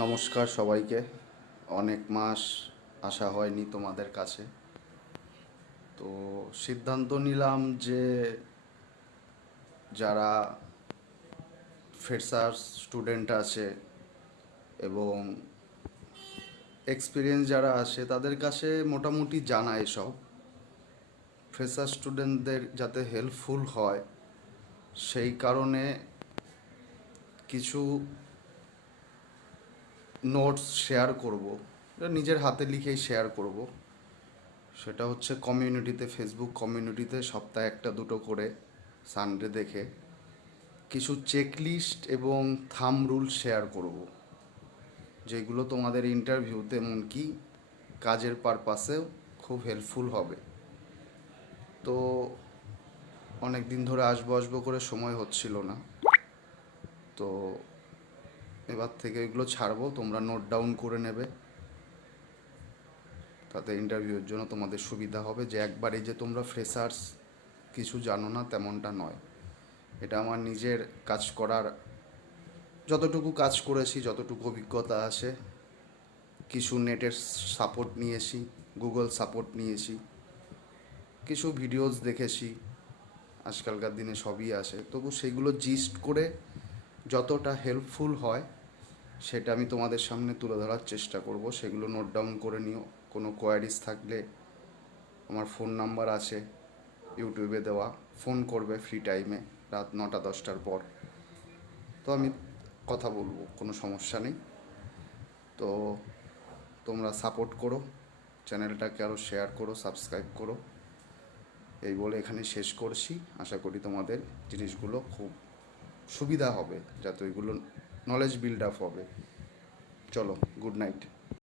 নমস্কার সবাইকে। অনেক মাস আসা হয়নি তোমাদের কাছে, তো সিদ্ধান্ত নিলাম যে যারা ফ্রেশার্স স্টুডেন্ট আছে এবং এক্সপিরিয়েন্স যারা আছে তাদের কাছে মোটামুটি জানা এসব ফ্রেশার স্টুডেন্টদের যাতে হেল্পফুল হয় সেই কারণে কিছু নোটস শেয়ার করব, নিজের হাতে লিখেই শেয়ার করব। সেটা হচ্ছে কমিউনিটিতে, ফেসবুক কমিউনিটিতে সপ্তাহে একটা দুটো করে সানডে দেখে কিছু চেকলিস্ট এবং থাম রুল শেয়ার করব, যেগুলো তোমাদের ইন্টারভিউতে এমনকি কাজের পারপাসেও খুব হেল্পফুল হবে। তো অনেক দিন ধরে আসবো আসবো করে সময় হচ্ছিল না, তো এবার থেকে এগুলো ছাড়বো, তোমরা নোট ডাউন করে নেবে, তাতে ইন্টারভিউর জন্য তোমাদের সুবিধা হবে। যে একবারে যে তোমরা ফ্রেশার্স কিছু জানো না তেমনটা নয়। এটা আমার নিজের কাজ করার, যতটুকু কাজ করেছি, যতটুকু অভিজ্ঞতা আছে, কিছু নেটের সাপোর্ট নিয়েছি, গুগল সাপোর্ট নিয়েছি, কিছু ভিডিওস দেখেছি, আজকালকার দিনে সবই আসে, তবু সেগুলো জিস্ট করে যতটা হেল্পফুল হয় সেটা আমি তোমাদের সামনে তুলে ধরার চেষ্টা করব। সেগুলো নোট ডাউন করে নিও। কোনো কোয়ারিজ থাকলে আমার ফোন নাম্বার আছে ইউটিউবে দেওয়া, ফোন করবে ফ্রি টাইমে রাত 9টা 10টার পর, তো আমি কথা বলবো, কোনো সমস্যা নেই। তো তোমরা সাপোর্ট করো, চ্যানেলটাকে আরও শেয়ার করো, সাবস্ক্রাইব করো। এই বলে এখানে শেষ করছি। আশা করি তোমাদের জিনিসগুলো খুব সুবিধা হবে, যাতে ওইগুলো নলেজ বিল্ড আপ হবে। চলো, গুড নাইট।